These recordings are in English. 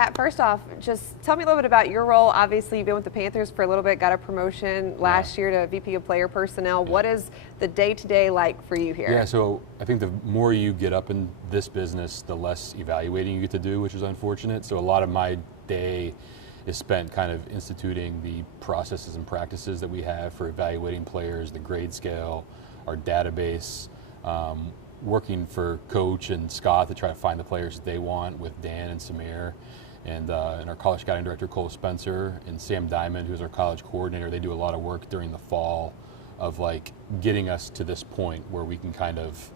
Pat, first off, just tell me a little bit about your role. Obviously, you've been with the Panthers for a little bit, got a promotion last year to VP of Player Personnel. What is the day-to-day like for you here? Yeah, so I think the more you get up in this business, the less evaluating you get to do, which is unfortunate. So a lot of my day is spent kind of instituting the processes and practices that we have for evaluating players, the grade scale, our database, working for Coach and Scott to try to find the players that they want with Dan and Samir, and our college scouting director Cole Spencer and Sam Diamond, who's our college coordinator. They do a lot of work during the fall of like getting us to this point where we can kind of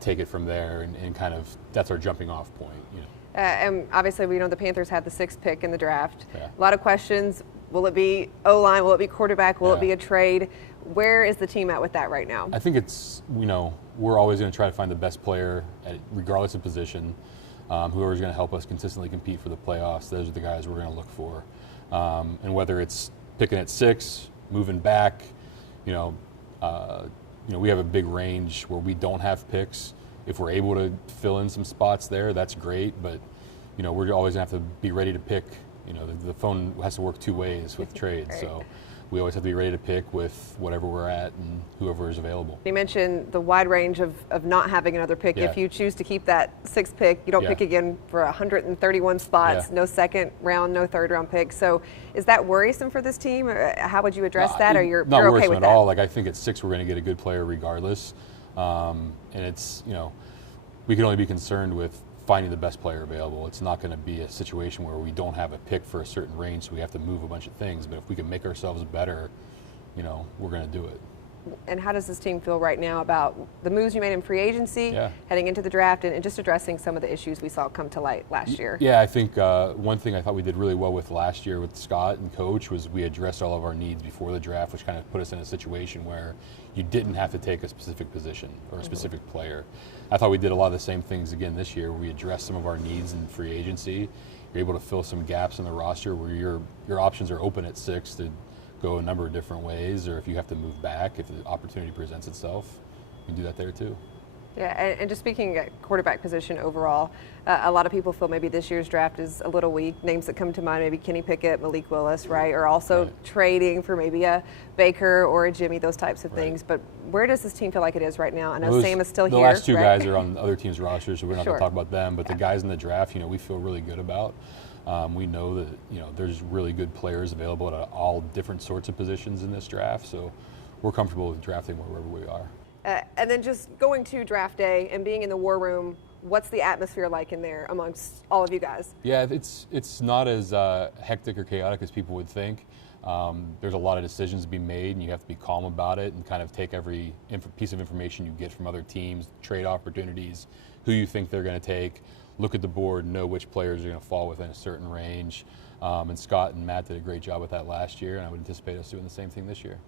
take it from there and kind of that's our jumping off point. You know. And obviously, we know the Panthers had the 6th pick in the draft. Yeah. A lot of questions. Will it be O-line? Will it be quarterback? Will it be a trade? Where is the team at with that right now? I think it's, we're always going to try to find the best player, regardless of position. Whoever's going to help us consistently compete for the playoffs, those are the guys we're going to look for. And whether it's picking at 6, moving back, we have a big range where we don't have picks. If we're able to fill in some spots there, that's great. But, we're always going to have to be ready to pick. The phone has to work two ways with trades. Right. So we always have to be ready to pick with whatever we're at and whoever is available. You mentioned the wide range of not having another pick. Yeah. If you choose to keep that 6th pick, you don't pick again for 131 spots, no second round, no third round pick. So is that worrisome for this team? Or how would you address that? Or you're not okay worrisome with at that? all. Like I think at 6 we're going to get a good player regardless. And it's, we can only be concerned with finding the best player available. It's not going to be a situation where we don't have a pick for a certain range, so we have to move a bunch of things. But if we can make ourselves better, we're going to do it. And how does this team feel right now about the moves you made in free agency, heading into the draft, and just addressing some of the issues we saw come to light last year? Yeah, I think one thing I thought we did really well with last year with Scott and Coach was we addressed all of our needs before the draft, which kind of put us in a situation where you didn't have to take a specific position or a specific player. I thought we did a lot of the same things again this year. We addressed some of our needs in free agency. You're able to fill some gaps in the roster where your options are open at 6 to go a number of different ways, or if you have to move back, if the opportunity presents itself, you can do that there too. Yeah, and just speaking at quarterback position overall, a lot of people feel maybe this year's draft is a little weak. Names that come to mind, maybe Kenny Pickett, Malik Willis, right? Or also trading for maybe a Baker or a Jimmy, those types of things. But where does this team feel like it is right now? I know Sam is still here. The last two guys are on other teams' rosters, so we're not going to talk about them. But the guys in the draft, we feel really good about. We know that there's really good players available at all different sorts of positions in this draft, so we're comfortable with drafting wherever we are. And then just going to draft day and being in the war room, what's the atmosphere like in there amongst all of you guys? Yeah, it's not as hectic or chaotic as people would think. There's a lot of decisions to be made, and you have to be calm about it and kind of take every piece of information you get from other teams, trade opportunities, who you think they're going to take, look at the board, know which players are going to fall within a certain range. And Scott and Matt did a great job with that last year, and I would anticipate us doing the same thing this year.